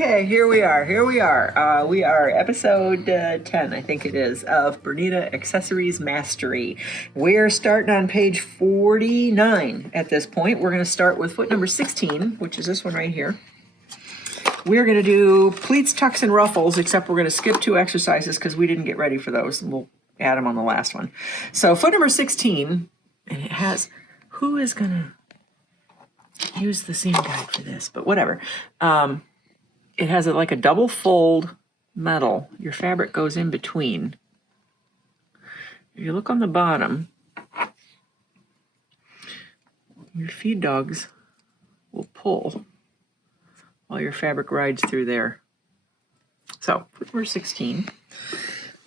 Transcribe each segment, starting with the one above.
Okay, here we are. We are episode 10, I think it is, of BERNINA Accessories Mastery. We're starting on page 49 at this point. We're going to start with foot number 16, which is this one right here. We're going to do pleats, tucks, and ruffles, except we're going to skip 2 exercises because we didn't get ready for those, and we'll add them on the last one. So foot number 16, and it has, who is going to use the seam guide for this, but whatever. It has like a double fold metal. Your fabric goes in between. If you look on the bottom, your feed dogs will pull while your fabric rides through there. So, we're 16.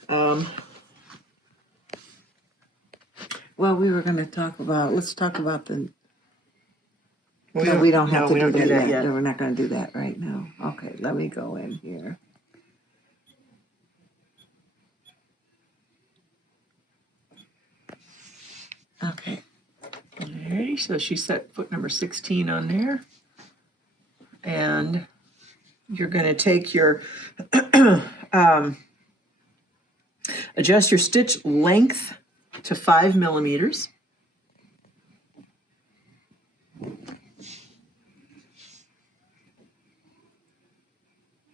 Well, we were going to talk about, let's talk about the... No, we don't have to do that yet. No, we're not going to do that right now. Okay, let me go in here. Okay. Alrighty, so she set foot number 16 on there. And you're going to take your, adjust your stitch length to 5 millimeters.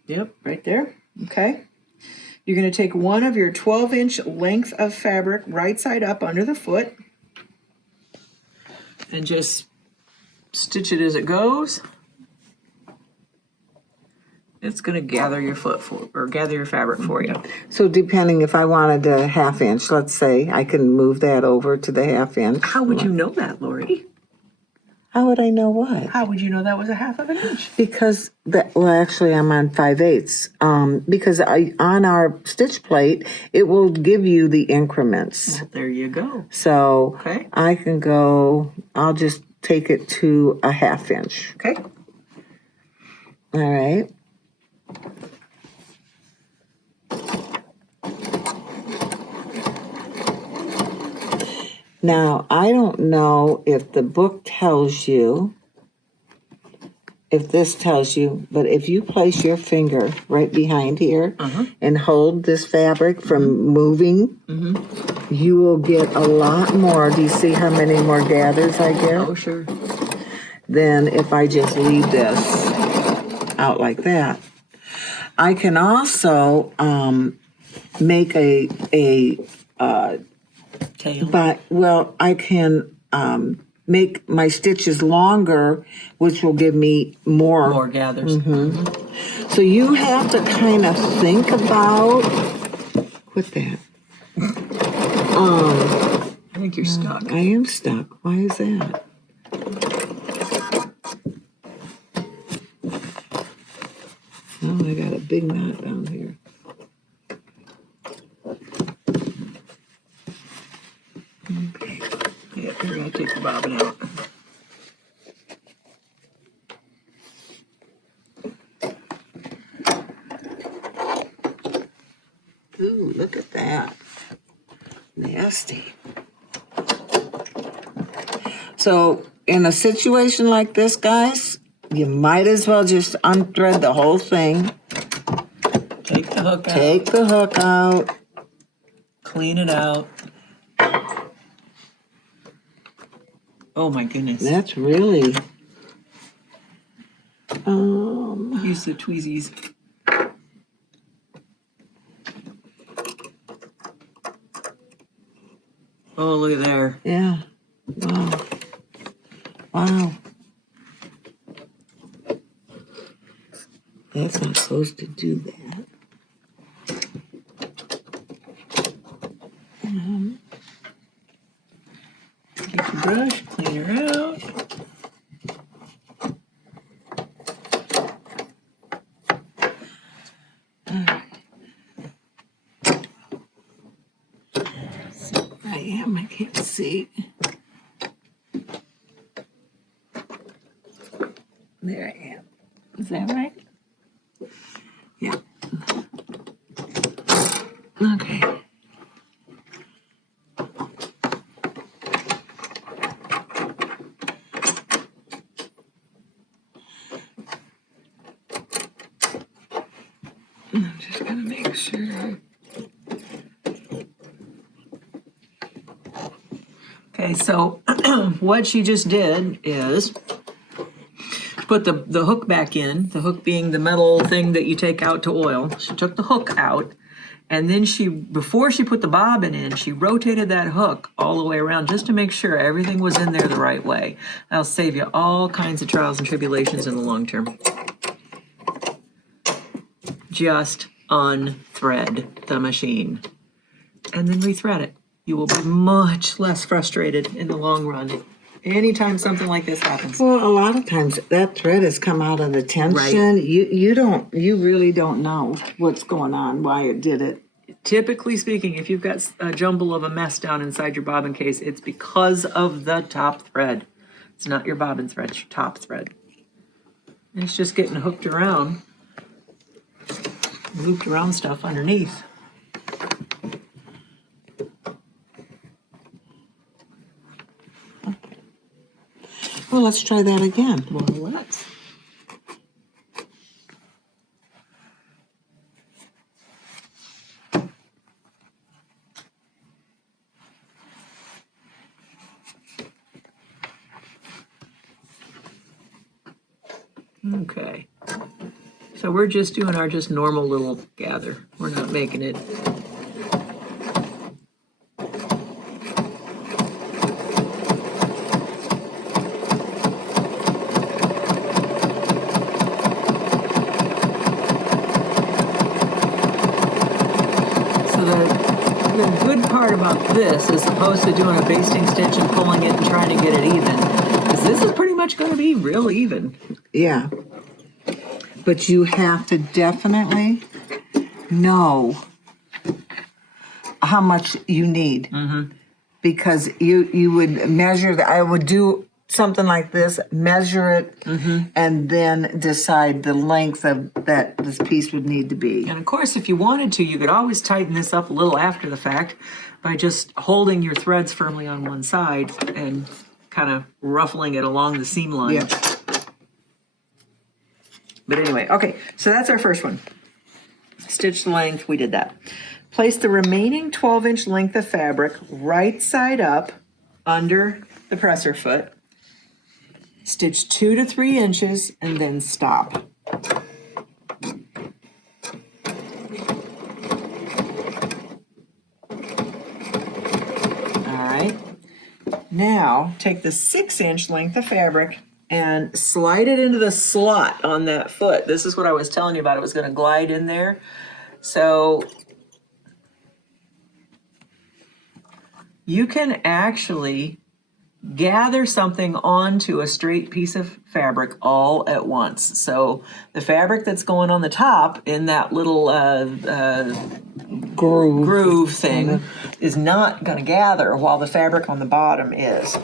Yep, right there. Okay. You're going to take one of your 12-inch length of fabric right side up under the foot and just stitch it as it goes. It's going to gather your foot for, or gather your fabric for you. So depending if I wanted a 1/2 inch, let's say, I can move that over to the 1/2 inch. How would you know that, Laurie? How would I know what? How would you know that was a 1/2 inch? Because that, well, actually, I'm on 5/8. Because on our stitch plate, it will give you the increments. Well, there you go. So Okay. I can go. I'll just take it to a 1/2 inch. Okay. All right. Now, I don't know if the book tells you, if this tells you, but if you place your finger right behind here and hold this fabric from moving, you will get a lot more. Do you see how many more gathers I get? Oh, sure. Than if I just leave this out like that. I can also make a Tail. but, well, I can make my stitches longer, which will give me more. More gathers. So you have to kind of think about, quit that. I think you're stuck. I am stuck. Why is that? Oh, I got a big knot down here. Okay. Yeah, you're going to take the bobbin out. Ooh, look at that. Nasty. So, in a situation like this, guys, you might as well just unthread the whole thing. Take the hook out. Take the hook out. Clean it out. Oh my goodness. That's really... Use the tweezies. Oh, look at there. Yeah. Wow. Wow. That's not supposed to do that. Get your brush, clean her out. I can't see. There I am. Is that right? Yeah. Okay. I'm just gonna make sure. Okay, so what she just did is put the hook back in, the hook being the metal thing that you take out to oil. She took the hook out, and then before she put the bobbin in, she rotated that hook all the way around just to make sure everything was in there the right way. That'll save you all kinds of trials and tribulations in the long term. Just unthread the machine and then rethread it. You will be much less frustrated in the long run anytime something like this happens. Well, a lot of times that thread has come out of the tension. Right. You really don't know what's going on, why it did it. Typically speaking, if you've got a jumble of a mess down inside your bobbin case, it's because of the top thread. It's not your bobbin thread, it's your top thread. And it's just getting hooked around, looped around stuff underneath. Well, let's try that again. Well, let's. Okay. So we're just doing our just normal little gather. We're not making it. The good part about this, as opposed to doing a basting stitch and pulling it and trying to get it even, is this is pretty much going to be real even. Yeah. But you have to definitely know how much you need. Mm-hmm. Because you would measure that. I would do something like this, measure it, and then decide the length of that this piece would need to be. And of course, if you wanted to, you could always tighten this up a little after the fact by just holding your threads firmly on one side and kind of ruffling it along the seam line. Yeah. But anyway, okay, so that's our first one. Stitch length, we did that. Place the remaining 12-inch length of fabric right side up under the presser foot. Stitch 2 to 3 inches and then stop. All right. Now take the 6-inch length of fabric and slide it into the slot on that foot. This is what I was telling you about. It was going to glide in there. So you can actually gather something onto a straight piece of fabric all at once. So the fabric that's going on the top in that little groove thing is not going to gather while the fabric on the bottom is.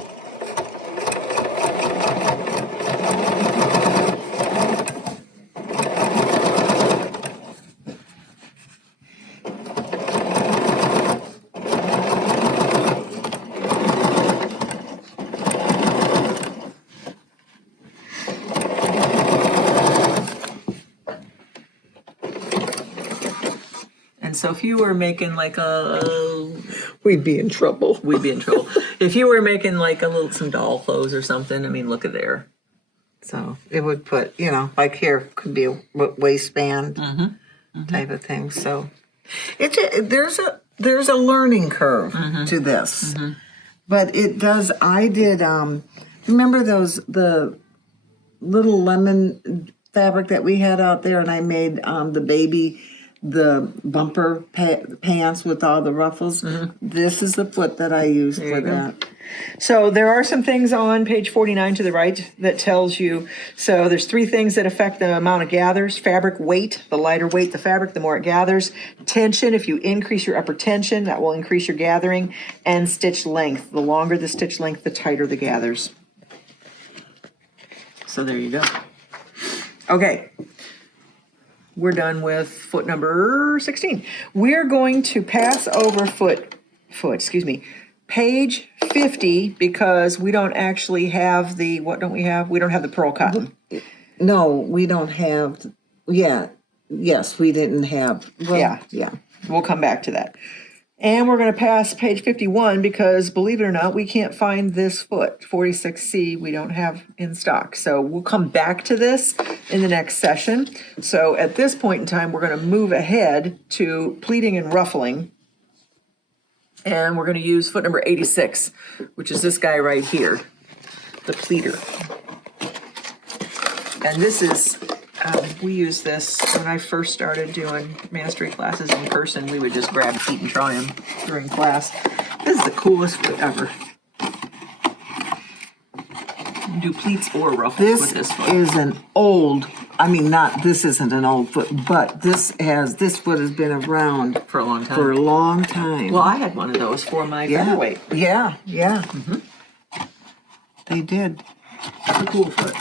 So if you were making like We'd be in trouble. we'd be in trouble. If you were making like some doll clothes or something, I mean, look at there. So it would put, like here could be a waistband type of thing. So there's a learning curve to this, but it does. I did. Remember the little lemon fabric that we had out there, and I made the bumper pants with all the ruffles. This is the foot that I used for that. So there are some things on page 49 to the right that tells you, so there's 3 things that affect the amount of gathers. Fabric weight, the lighter weight the fabric, the more it gathers. Tension, if you increase your upper tension, that will increase your gathering. And stitch length, the longer the stitch length, the tighter the gathers. So there you go. Okay. We're done with foot number 16. We're going to pass over page 50 because we don't actually have what don't we have? We don't have the pearl cotton. No, we don't have, yes, we didn't have, well, Yeah. yeah. We'll come back to that. And we're going to pass page 51 because, believe it or not, we can't find this foot, 46C, we don't have in stock. So we'll come back to this in the next session. So at this point in time, we're going to move ahead to pleating and ruffling. And we're going to use foot number 86, which is this guy right here, the pleater. And this is, we use this when I first started doing mastery classes in person. We would just grab feet and try them during class. This is the coolest foot ever. You can do pleats or ruffles with this foot. This is an old, I mean, not, this isn't an old foot, but this foot has been around For a long time. for a long time. Well, I had one of those for my featherweight. Yeah, yeah. They did. It's a cool foot.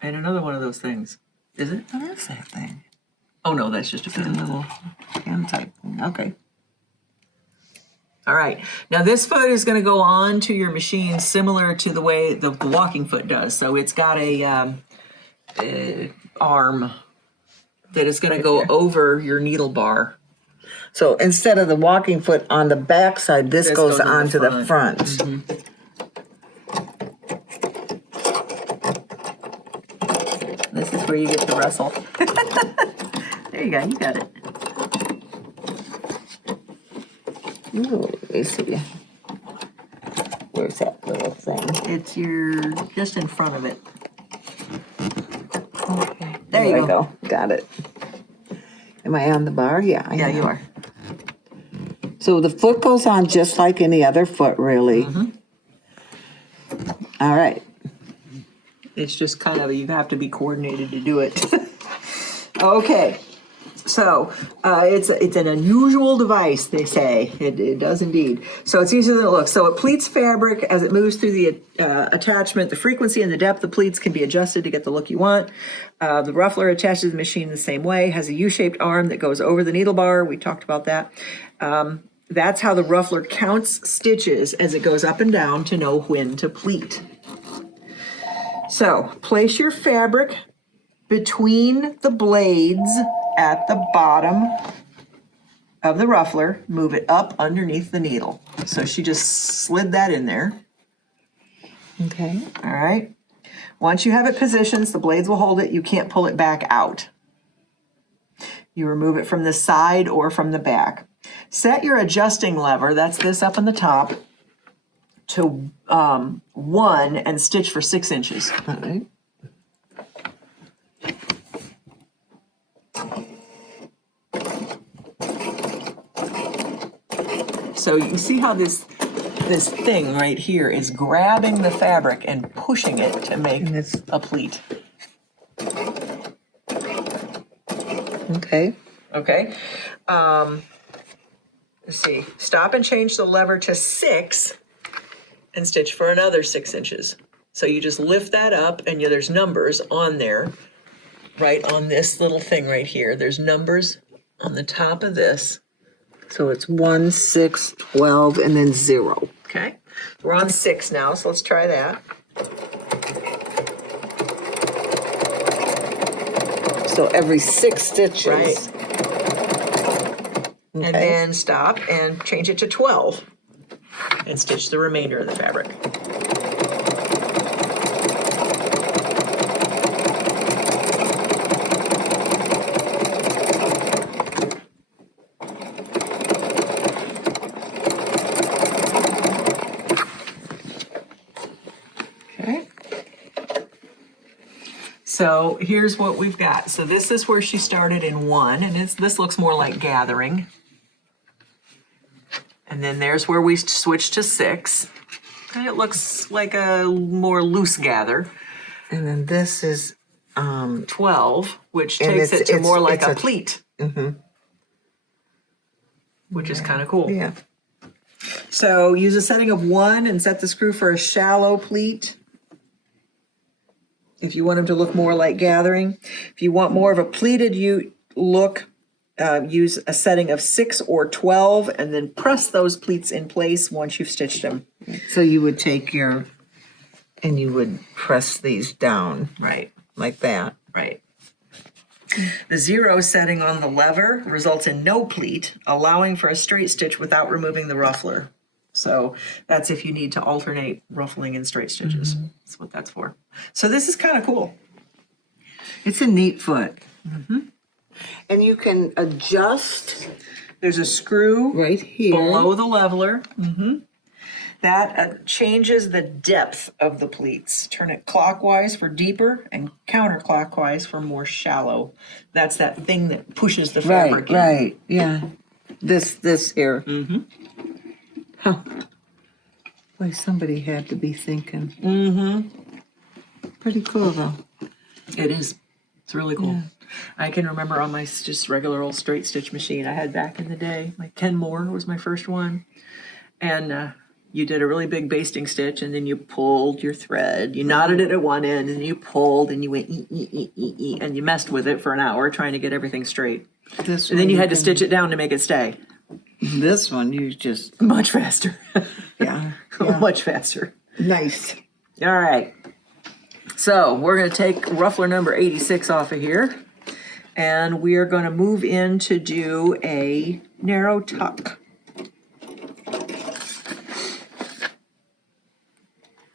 And another one of those things. Is it? What is that thing? Oh, no, that's just a It's a pin. little pen type thing. Okay. All right. Now this foot is going to go on to your machine similar to the way the walking foot does. So it's got a arm that is going to go over your needle bar. So instead of the walking foot on the back side, this goes goes on onto the the front. This is where you get to wrestle. There you go. You got it. Ooh, let me see. Where's that little thing? It's just in front of it. Okay. There you I go. Got it. Am I on the bar? Yeah, I Yeah, am. you are. So the foot goes on just like any other foot, really. All right. It's just kind of, you have to be coordinated to do it. Okay. So it's an unusual device, they say. It does indeed. So it's easier than it looks. So it pleats fabric as it moves through the attachment. The frequency and the depth of pleats can be adjusted to get the look you want. The ruffler attaches to the machine the same way, has a U-shaped arm that goes over the needle bar. We talked about that. That's how the ruffler counts stitches as it goes up and down to know when to pleat. So place your fabric between the blades at the bottom of the ruffler, move it up underneath the needle. So she just slid that in there. Okay. All right. Once you have it positioned, the blades will hold it. You can't pull it back out. You remove it from the side or from the back. Set your adjusting lever, that's this up on the top, to 1 and stitch for 6 inches. All right. So you can see how this thing right here is grabbing the fabric and pushing it to make a pleat. Okay. Okay. Let's see. Stop and change the lever to 6 and stitch for another 6 inches. So you just lift that up and there's numbers on there, right on this little thing right here. There's numbers on the top of this. So it's 1, 6, 12, and then 0. Okay. We're on 6 now, so let's try that. So every 6 stitches. Right. Okay. And then stop and change it to 12 and stitch the remainder of the fabric. Okay. So here's what we've got. So this is where she started in 1, and this looks more like gathering. And then there's where we switch to 6. And it looks like a more loose gather. And then this is 12, which And takes it to it's- more like it's a a- pleat. Which is kind of cool. yeah. So use a setting of 1 and set the screw for a shallow pleat. If you want them to look more like gathering. If you want more of a pleated look, use a setting of 6 or 12 and then press those pleats in place once you've stitched them. So you would take and you would press these down Right, like that. right. The 0 setting on the lever results in no pleat, allowing for a straight stitch without removing the ruffler. So that's if you need to alternate ruffling and straight stitches. That's what that's for. So this is kind of cool. It's a neat foot. And you can adjust There's a screw right here. below the leveler. That changes the depth of the pleats. Turn it clockwise for deeper and counterclockwise for more shallow. That's that thing that pushes the fabric in. Right, yeah. This here. Huh. Boy, somebody had to be thinking. Pretty cool, though. It is. It's really cool. Yeah. I can remember on my just regular old straight stitch machine I had back in the day. My Kenmore was my first one. And you did a really big basting stitch, and then you pulled your thread. You knotted it at one end, and you pulled, and you went and you messed with it for an hour trying to get everything straight. This And then one you had to can- stitch it down to make it stay. This one, you just, Much faster. yeah. Much faster. Nice. All right. So we're going to take ruffler number 86 off of here, and we are going to move in to do a narrow tuck.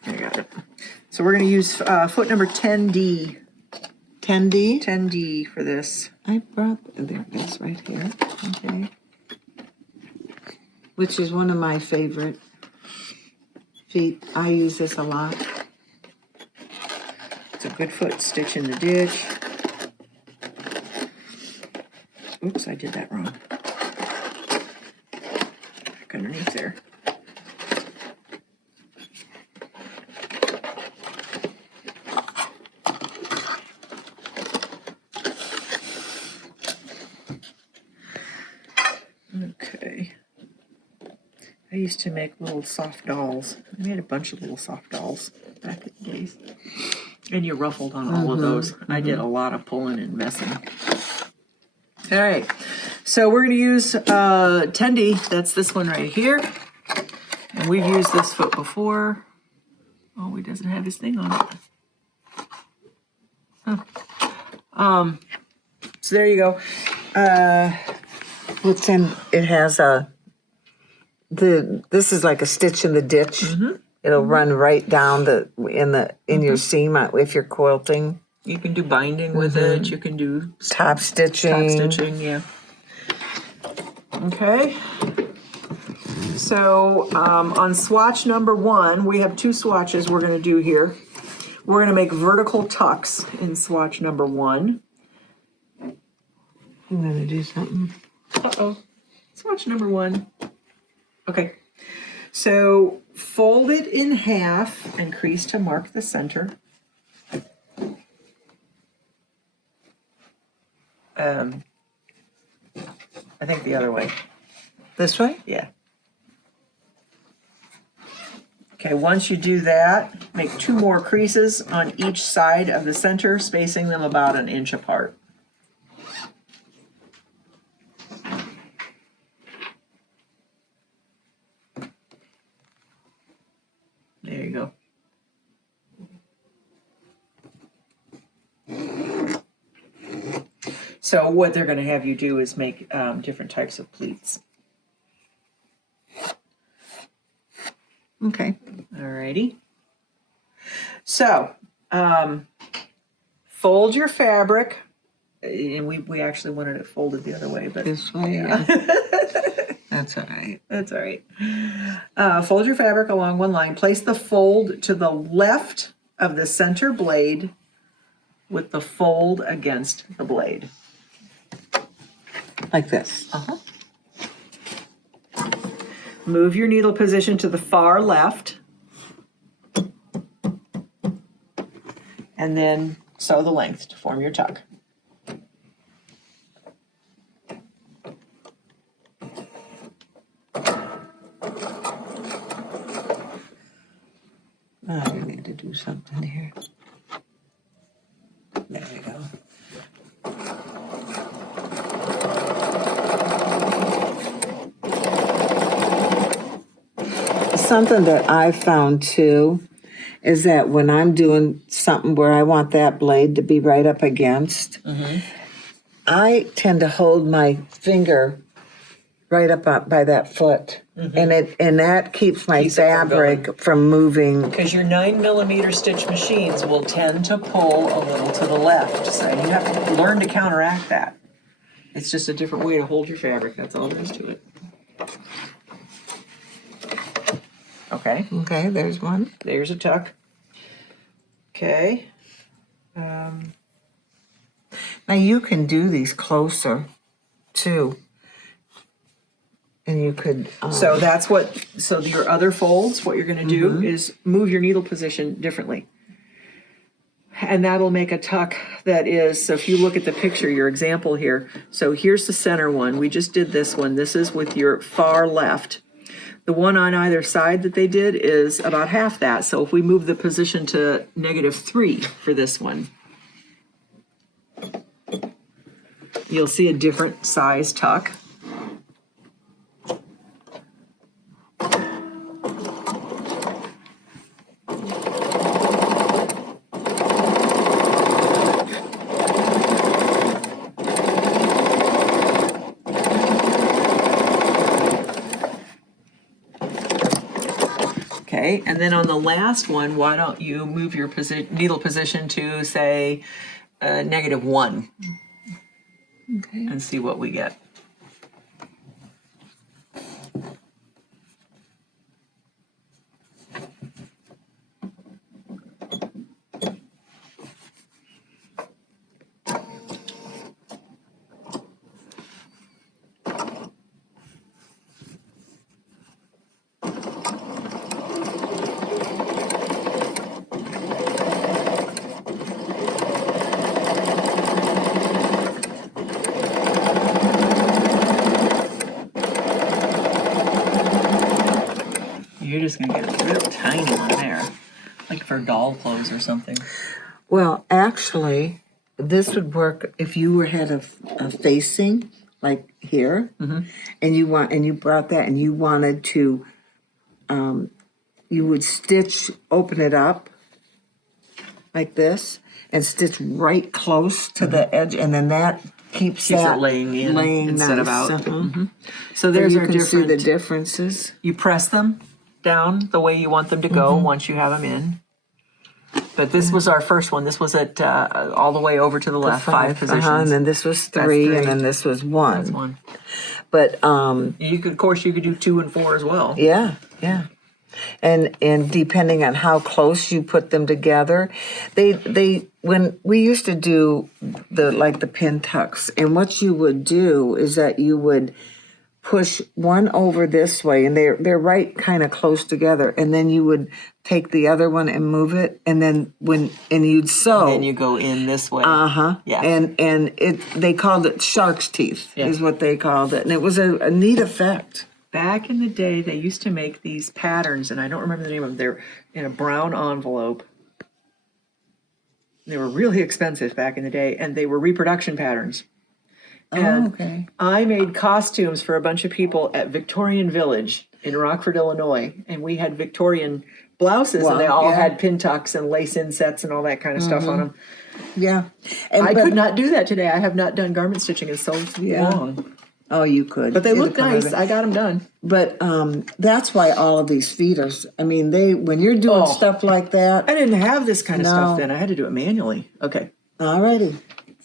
I got it. So we're going to use foot number 10D. 10D? 10D for this. I brought, there it is right here. Okay. Which is one of my favorite feet. I use this a lot. It's a good foot stitch in the ditch. Oops, I did that wrong. Back underneath there. Okay. I used to make little soft dolls. I made a bunch of little soft dolls back in the days. And you ruffled on all of those. I did a lot of pulling and messing. All right. So we're going to use 10D. That's this one right here. And we've used this foot before. Oh, he doesn't have his thing on it. Oh. So there you go. What's in, it has a, this is like a stitch in the ditch. It'll run right down in your seam if you're quilting. You can do binding with it. You can do Top stitching. top stitching, yeah. Okay. So on swatch number 1, we have 2 swatches we're going to do here. We're going to make vertical tucks in swatch number 1. I'm going to do something. Uh-oh. Swatch number 1. Okay. So fold it in half and crease to mark the center. I think the other way. This way? Yeah. Okay, once you do that, make 2 more creases on each side of the center, spacing them about 1 inch apart. There you go. So what they're going to have you do is make different types of pleats. Okay. Alrighty. So, fold your fabric, and we actually wanted it folded the other way, but This way? yeah. That's all right. That's all right. Fold your fabric along one line. Place the fold to the left of the center blade with the fold against the blade. Like this. Uh-huh. Move your needle position to the far left. And then sew the length to form your tuck. I need to do something here. There we go. Something that I found too is that when I'm doing something where I want that blade to be right up against, I tend to hold my finger right up by that foot, and that keeps my Keeps it from fabric from moving. Because your 9mm stitch machines will tend to pull a little to the left, so you have to learn to counteract that. It's just a different way to hold your fabric. That's all there is to it. Okay. Okay, there's one. There's a tuck. Okay. Now you can do these closer, too. And you could. So that's what, so your other folds, what you're gonna do is move your needle position differently. And that'll make a tuck that is, so if you look at the picture, your example here, so here's the center one. We just did this one. This is with your far left. The one on either side that they did is about half that. So if we move the position to -3 for this one, you'll see a different size tuck. Okay, and then on the last one, why don't you move your needle position to, say, -1, Okay. and see what we get. You're just gonna get a real tiny one there, like for doll clothes or something. Well, actually, this would work if you had a facing like here, and you brought that and you wanted to, you would open it up like this, and stitch right close to the edge, and then that keeps Keeps that it laying in instead of out. So So there's you our can see the different. differences. You press them down the way you want them to go once you have them in. But this was our first one. This was at all the way over to the left, 5 positions. And then this was 3, three. and then this was 1. That's one. But You could, of course, you could do 2 and 4 as well. yeah. And depending on how close you put them together, they when we used to do the pin tucks, and what you would do is that you would push one over this way, and they're right kind of close together, and then you would take the other one and move it, and then you'd sew. Then you go in this way. Yeah. And they called it shark's teeth, is what they called it, and it was a neat effect. Back in the day, they used to make these patterns, and I don't remember the name of them. They're in a brown envelope. They were really expensive back in the day, and they were reproduction patterns. And okay. I made costumes for a bunch of people at Victorian Village in Rockford, Illinois, and we had Victorian blouses, and they all had pin tucks and lace insets and all that kind of stuff on them. Yeah. I could not do that today. I have not done garment stitching in so long. Oh, you could. But they look nice. I got them done. But that's why all of these feeders, I mean, when you're doing stuff like that. I didn't have this kind of stuff No. then. I had to do it manually. Okay. Alrighty.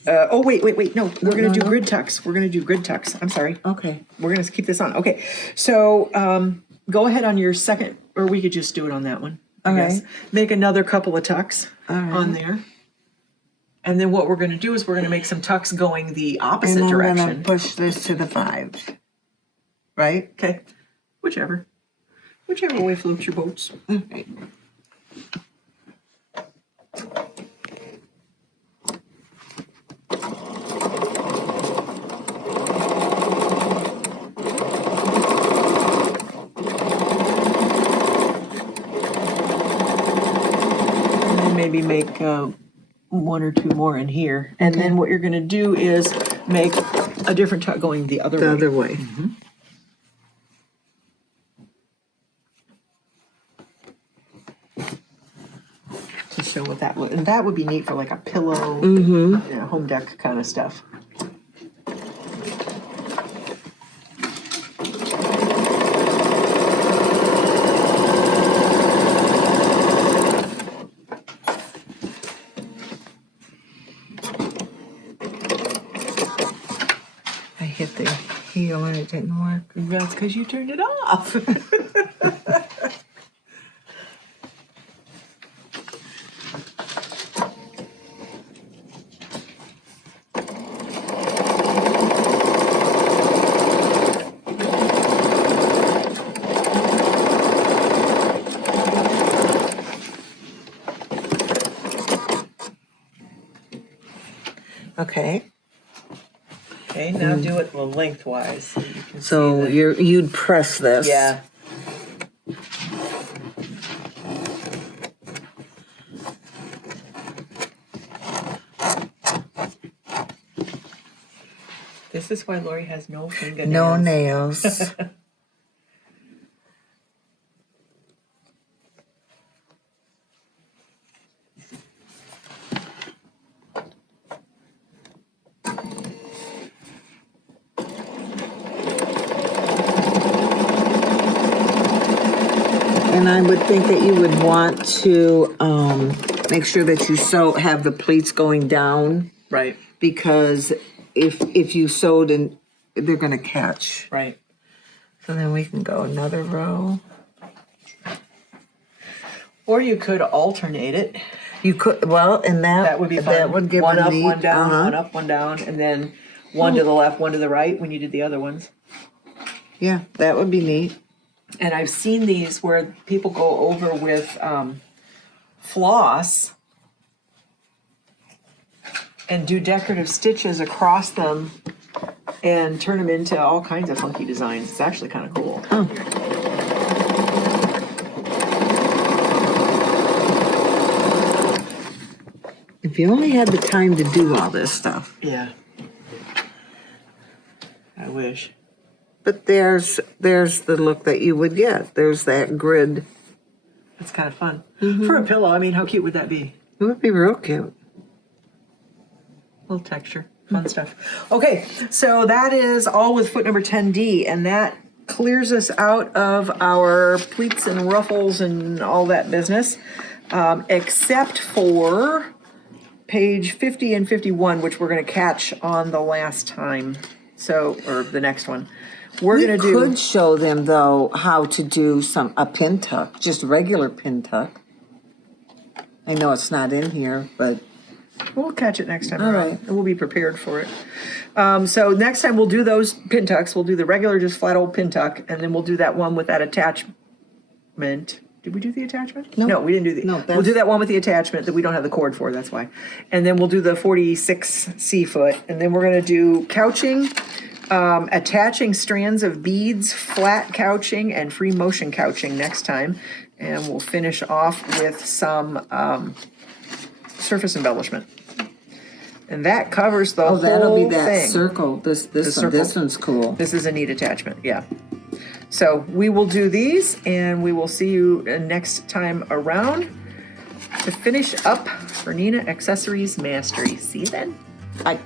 Wait. No, we're going to do grid tucks. We're going to do grid tucks. I'm sorry. Okay. We're going to keep this on. Okay. So go ahead on your second, or we could just do it on that one. I guess. Make another couple of tucks on there. And then what we're going to do is we're going to make some tucks going the opposite And I'm direction. going to push this to the 5. Right? Okay. Whichever way floats your boats. Okay. And then maybe make 1 or 2 more in here. And then what you're going to do is make a different tuck going the other way. The other way. To show what that would, and that would be neat for like a pillow, home deck kind of stuff. feel when it didn't work. That's because you turned it off. Okay. Okay, now do it lengthwise. So, you can So see you'd press this. yeah. This is why Laurie has no fingernails. No nails. And I would think that you would want to make sure that you have the pleats going down, Right, because if you sewed and they're going to catch. right. So then we can go another row. Or you could alternate it. You could, well, and That would be fun. That would give one a up, neat, one down, one up, one down, and then one to the left, one to the right when you did the other ones. Yeah, that would be neat. And I've seen these where people go over with floss and do decorative stitches across them and turn them into all kinds of funky designs. It's actually kind of cool. Oh. If you only had the time to do all this stuff. Yeah. I wish. But there's the look that you would get. There's that grid. It's kind of fun. For a pillow, I mean, how cute would that be? It would be real cute. Little texture, fun stuff. Okay, so that is all with foot number 10D, and that clears us out of our pleats and ruffles and all that business, except for page 50 and 51, which we're going to catch on the last time, or the next one. We're going to do. We could show them, though, how to do a pin tuck, just regular pin tuck. I know it's not in here, but We'll catch it next time. All around, right. and we'll be prepared for it. So next time we'll do those pin tucks. We'll do the regular, just flat old pin tuck, and then we'll do that one with that attachment. Did we do the attachment? No, we didn't do the. No, we'll do that one with the attachment that we don't have the cord for. That's why. And then we'll do the 46 C foot, and then we're going to do couching, attaching strands of beads, flat couching, and free motion couching next time, and we'll finish off with some surface embellishment. And that covers the whole thing. that'll be that circle. This circle. one's cool. This is a neat attachment, yeah. So we will do these, and we will see you next time around to finish up BERNINA Accessories Mastery. See you then. Bye.